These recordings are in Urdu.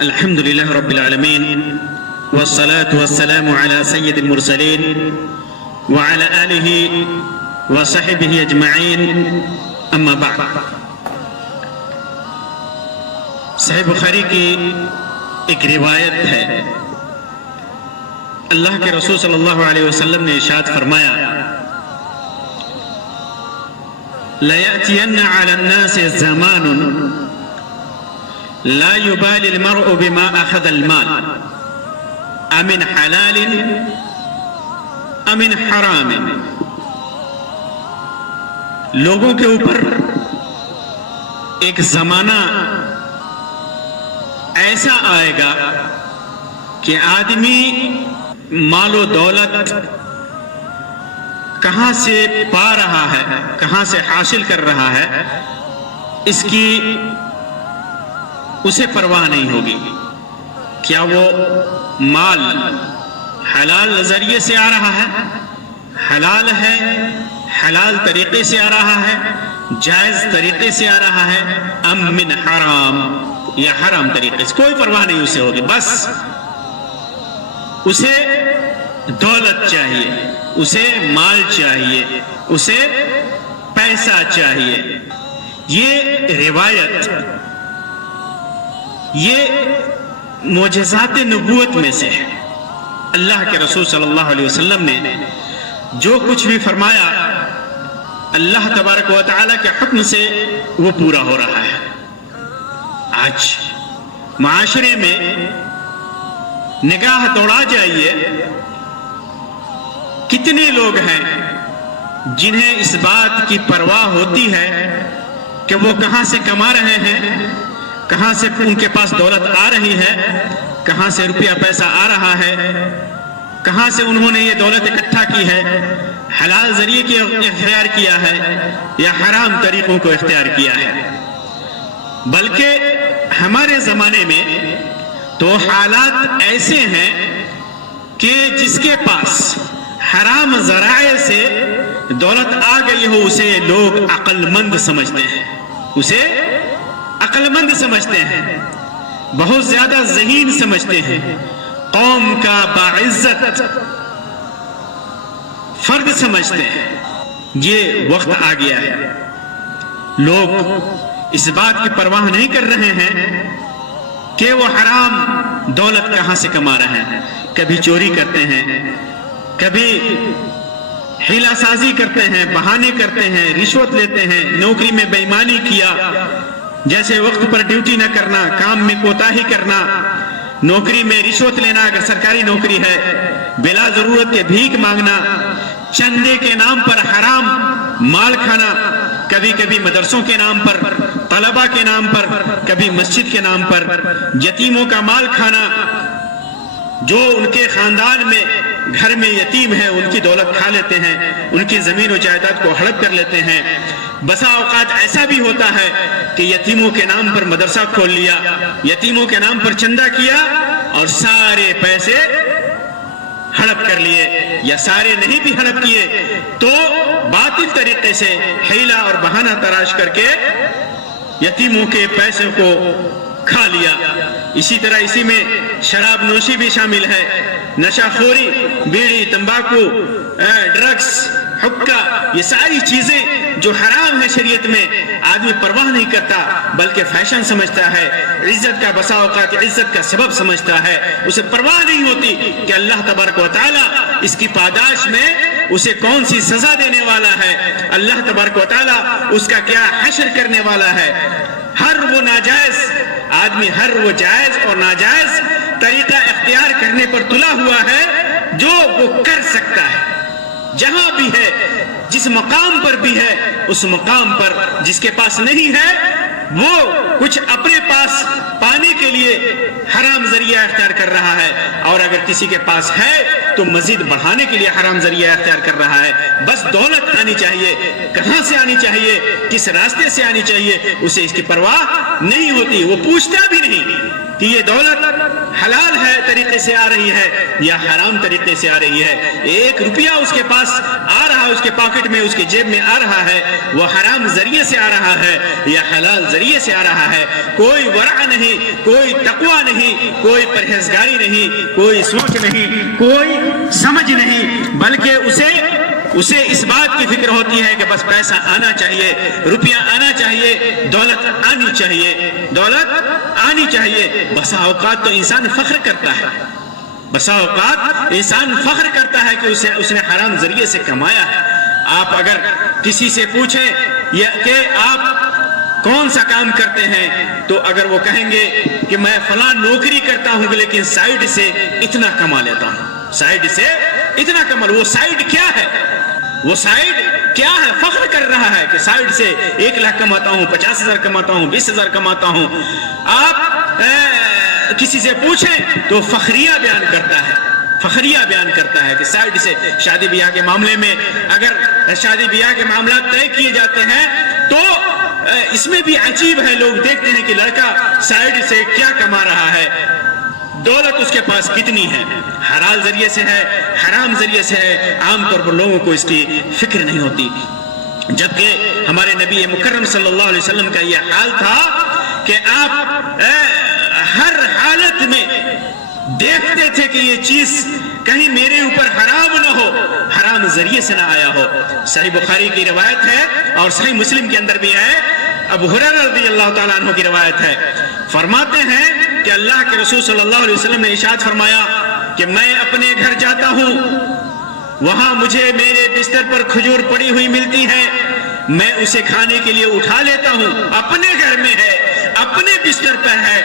الحمد لله رب العالمين والصلاة والسلام على سيد المرسلين وعلى آله وصحبه أجمعين أما بعد. صحیح بخاری کی ایک روایت ہے، اللہ کے رسول صلی اللہ علیہ وسلم نے ارشاد فرمایا: لَيَأْتِيَنَّ عَلَى النَّاسِ زَمَانٌ لا يبالي المرء بما أخذ المال أمن حلال أمن حرام. لوگوں کے اوپر ایک زمانہ ایسا آئے گا کہ آدمی مال و دولت کہاں سے پا رہا ہے، کہاں سے حاصل کر رہا ہے، اس کی اسے پرواہ نہیں ہوگی. کیا وہ مال حلال ذریعے سے آ رہا ہے، حلال ہے، حلال طریقے سے آ رہا ہے، جائز طریقے سے آ رہا ہے، ام من حرام یا حرام طریقے سے، کوئی پرواہ نہیں اسے ہوگی. بس اسے دولت چاہیے، اسے مال چاہیے، اسے پیسہ چاہیے. یہ روایت یہ معجزات نبوت میں سے ہے. اللہ کے رسول صلی اللہ علیہ وسلم نے جو کچھ بھی فرمایا اللہ تبارک و تعالیٰ کے حکم سے وہ پورا ہو رہا ہے. آج معاشرے میں نگاہ دوڑا جائیے، کتنے لوگ ہیں جنہیں اس بات کی پرواہ ہوتی ہے کہ وہ کہاں سے کما رہے ہیں، کہاں سے ان کے پاس دولت آ رہی ہے، کہاں سے روپیہ پیسہ آ رہا ہے، کہاں سے انہوں نے یہ دولت اکٹھا کی ہے، حلال ذریعے کی اختیار کیا ہے یا حرام طریقوں کو اختیار کیا ہے. بلکہ ہمارے زمانے میں تو حالات ایسے ہیں کہ جس کے پاس حرام ذرائع سے دولت آ گئی ہو اسے لوگ عقل مند سمجھتے ہیں، اسے عقل مند سمجھتے ہیں، بہت زیادہ ذہین سمجھتے ہیں، قوم کا باعزت فرد سمجھتے ہیں. یہ وقت آ گیا ہے، لوگ اس بات کی پرواہ نہیں کر رہے ہیں کہ وہ حرام دولت کہاں سے کما رہے ہیں. کبھی چوری کرتے ہیں، کبھی حیلہ سازی کرتے ہیں، بہانے کرتے ہیں، رشوت لیتے ہیں، نوکری میں بے ایمانی کیا، جیسے وقت پر ڈیوٹی نہ کرنا، کام میں کوتاہی کرنا، نوکری میں رشوت لینا اگر سرکاری نوکری ہے، بلا ضرورت کے بھیک مانگنا، چندے کے نام پر حرام مال کھانا، کبھی کبھی مدرسوں کے نام پر، طلبہ کے نام پر، کبھی مسجد کے نام پر، یتیموں کا مال کھانا، جو ان کے خاندان میں گھر میں یتیم ہے ان کی دولت کھا لیتے ہیں، ان کی زمین و جائیداد کو ہڑپ کر لیتے ہیں. بسا اوقات ایسا بھی ہوتا ہے کہ یتیموں کے نام پر مدرسہ کھول لیا، یتیموں کے نام پر چندہ کیا اور سارے پیسے ہڑپ کر لیے، یا سارے نہیں بھی ہڑپ کیے تو باطل طریقے سے حیلہ اور بہانہ تراش کر کے یتیموں کے پیسوں کو کھا لیا. اسی طرح اسی میں شراب نوشی بھی شامل ہے، نشہ خوری، بیڑی، تمباکو، ڈرگس، حقہ، یہ ساری چیزیں جو حرام ہے شریعت میں، آدمی پرواہ نہیں کرتا بلکہ فیشن سمجھتا ہے، عزت کا بسا اوقات عزت کا سبب سمجھتا ہے. اسے پرواہ نہیں ہوتی کہ اللہ تبارک و تعالیٰ اس کی پاداش میں اسے کون سی سزا دینے والا ہے، اللہ تبارک و تعالیٰ اس کا کیا حشر کرنے والا ہے. ہر وہ ناجائز آدمی، ہر وہ جائز اور ناجائز طریقہ اختیار کرنے پر تلا ہوا ہے جو وہ کر سکتا ہے، جہاں بھی ہے، جس مقام پر بھی ہے، اس مقام پر جس کے پاس نہیں ہے وہ کچھ اپنے پاس پانے کے لیے حرام ذریعہ اختیار کر رہا ہے، اور اگر کسی کے پاس ہے تو مزید بڑھانے کے لیے حرام ذریعہ اختیار کر رہا ہے. بس دولت آنی چاہیے، کہاں سے آنی چاہیے، کس راستے سے آنی چاہیے، اسے اس کی پرواہ نہیں ہوتی. وہ پوچھتا بھی نہیں کہ یہ دولت حلال ہے طریقے سے آ رہی ہے یا حرام طریقے سے آ رہی ہے. 1 روپیہ اس کے پاس آ رہا ہے، اس کے پاکٹ میں، اس کے جیب میں آ رہا ہے، وہ حرام ذریعے سے آ رہا ہے یا حلال ذریعے سے آ رہا ہے. کوئی ورع نہیں، کوئی تقوی نہیں، کوئی پرہیزگاری نہیں، کوئی سوچ نہیں، کوئی سمجھ نہیں، بلکہ اسے اس بات کی فکر ہوتی ہے کہ بس پیسہ آنا چاہیے، روپیہ آنا چاہیے، دولت آنی چاہیے، دولت آنی چاہیے. بسا اوقات تو انسان فخر کرتا ہے، بسا اوقات انسان فخر کرتا ہے کہ اس نے حرام ذریعے سے کمایا ہے. آپ اگر کسی سے پوچھیں کہ آپ کون سا کام کرتے ہیں تو اگر وہ کہیں گے کہ میں فلاں نوکری کرتا ہوں لیکن سائیڈ سے اتنا کما لیتا ہوں، سائیڈ سے اتنا کما. وہ سائیڈ کیا ہے؟ وہ سائیڈ کیا ہے؟ فخر کر رہا ہے کہ سائیڈ سے 1 لاکھ کماتا ہوں، 50,000 کماتا ہوں، 20,000 کماتا ہوں. آپ کسی سے پوچھیں تو فخریہ بیان کرتا ہے، فخریہ بیان کرتا ہے کہ سائیڈ سے. شادی بیاہ کے معاملے میں اگر شادی بیاہ کے معاملات طے کیے جاتے ہیں تو اس میں بھی عجیب ہے، لوگ دیکھتے ہیں کہ لڑکا سائیڈ سے کیا کما رہا ہے، دولت اس کے پاس کتنی ہے، حلال ذریعے سے ہے، حرام ذریعے سے ہے. عام طور پر لوگوں کو اس کی فکر نہیں ہوتی. جبکہ ہمارے نبی مکرم صلی اللہ علیہ وسلم کا یہ حال تھا کہ آپ ہر حالت میں دیکھتے تھے کہ یہ چیز کہیں میرے اوپر حرام نہ ہو، حرام ذریعے سے نہ آیا ہو. صحیح بخاری کی روایت ہے اور صحیح مسلم کے اندر بھی ہے، ابو ہریرہ رضی اللہ تعالیٰ عنہ کی روایت ہے. فرماتے ہیں کہ اللہ کے رسول صلی اللہ علیہ وسلم نے ارشاد فرمایا کہ میں اپنے گھر جاتا ہوں، وہاں مجھے میرے بستر پر کھجور پڑی ہوئی ملتی ہے، میں اسے کھانے کے لیے اٹھا لیتا ہوں. اپنے گھر میں ہے، اپنے بستر پر ہے،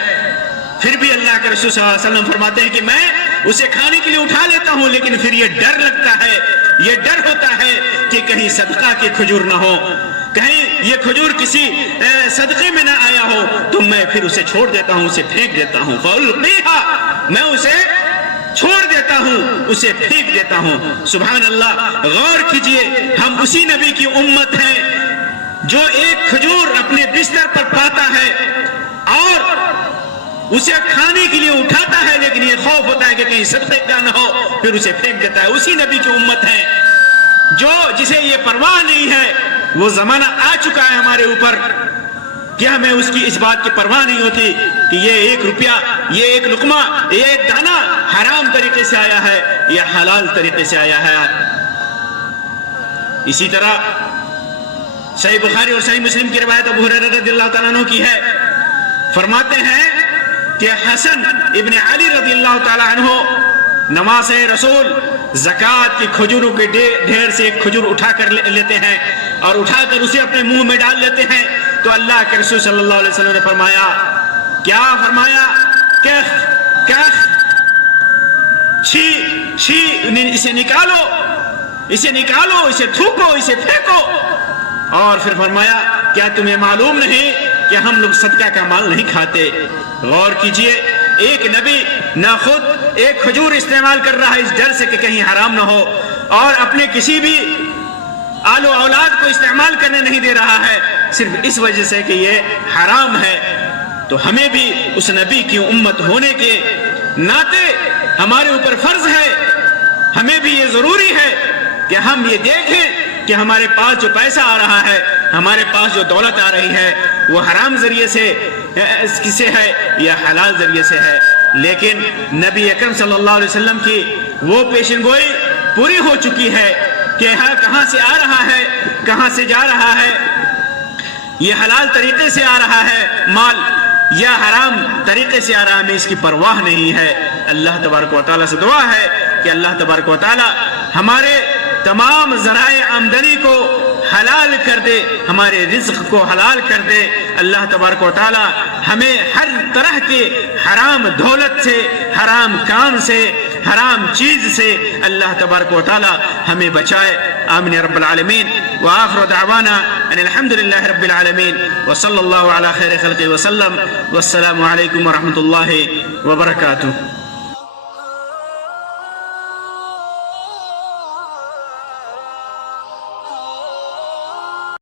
پھر بھی اللہ کے رسول صلی اللہ علیہ وسلم فرماتے ہیں کہ میں اسے کھانے کے لیے اٹھا لیتا ہوں، لیکن پھر یہ ڈر لگتا ہے، یہ ڈر ہوتا ہے کہ کہیں صدقہ کے کھجور نہ ہو، کہیں یہ کھجور کسی صدقے میں نہ آیا ہو، تو میں پھر اسے چھوڑ دیتا ہوں، اسے پھینک دیتا ہوں. فَأُلْقِيهَا، میں اسے چھوڑ دیتا ہوں، اسے پھینک دیتا ہوں. سبحان اللہ. غور کیجئے، ہم اسی نبی کی امت ہیں جو ایک کھجور اپنے بستر پر پاتا ہے اور اسے کھانے کے لیے اٹھاتا ہے، لیکن یہ خوف ہوتا ہے کہ کہیں صدقے کا نہ ہو، پھر اسے پھینک دیتا ہے. اسی نبی کی امت ہے جسے یہ پرواہ نہیں ہے. وہ زمانہ آ چکا ہے ہمارے اوپر کہ ہمیں اس کی اس بات کی پرواہ نہیں ہوتی کہ یہ 1 روپیہ، یہ 1 لقمہ، یہ 1 دانہ حرام طریقے سے آیا ہے یا حلال طریقے سے آیا ہے. اسی طرح صحیح بخاری اور صحیح مسلم کی روایت ابو ہریرہ رضی اللہ تعالیٰ عنہ کی ہے. فرماتے ہیں کہ حسن ابن علی رضی اللہ تعالیٰ عنہ نماز رسول زکوٰۃ کی کھجوروں کے ڈھیر سے ایک کھجور اٹھا کر لیتے ہیں اور اٹھا کر اسے اپنے منہ میں ڈال لیتے ہیں. تو اللہ کے رسول صلی اللہ علیہ وسلم نے فرمایا، کیا فرمایا؟ اسے نکالو، اسے نکالو، اسے تھوکو، اسے پھینکو. اور پھر فرمایا، کیا تمہیں معلوم نہیں کہ ہم لوگ صدقہ کا مال نہیں کھاتے؟ غور کیجئے، ایک نبی نہ خود ایک کھجور استعمال کر رہا ہے اس ڈر سے کہ کہیں حرام نہ ہو، اور اپنے کسی بھی آل و اولاد کو استعمال کرنے نہیں دے رہا ہے صرف اس وجہ سے کہ یہ حرام ہے. تو ہمیں بھی اس نبی کی امت ہونے کے ناطے ہمارے اوپر فرض ہے، ہمیں بھی یہ ضروری ہے کہ ہم یہ دیکھیں کہ ہمارے پاس جو پیسہ آ رہا ہے، ہمارے پاس جو دولت آ رہی ہے، وہ حرام ذریعے سے ہے یا حلال ذریعے سے ہے. لیکن نبی اکرم صلی اللہ علیہ وسلم کی وہ پیشن گوئی پوری ہو چکی ہے کہ کہاں سے آ رہا ہے، کہاں سے جا رہا ہے، یہ حلال طریقے سے آ رہا ہے مال یا حرام طریقے سے آ رہا ہے، ہمیں اس کی پرواہ نہیں ہے. اللہ تبارک و تعالیٰ سے دعا ہے کہ اللہ تبارک و تعالیٰ ہمارے تمام ذرائع آمدنی کو حلال کر دے، ہمارے رزق کو حلال کر دے. اللہ تبارک و تعالیٰ ہمیں ہر طرح کے حرام دولت سے، حرام کام سے، حرام چیز سے اللہ تبارک و تعالیٰ ہمیں بچائے. آمین رب العالمین. وآخر دعوانا ان الحمد للہ رب العالمین وصلی اللہ علی خیر خلقہ وسلم. والسلام علیکم ورحمۃ اللہ وبرکاتہ.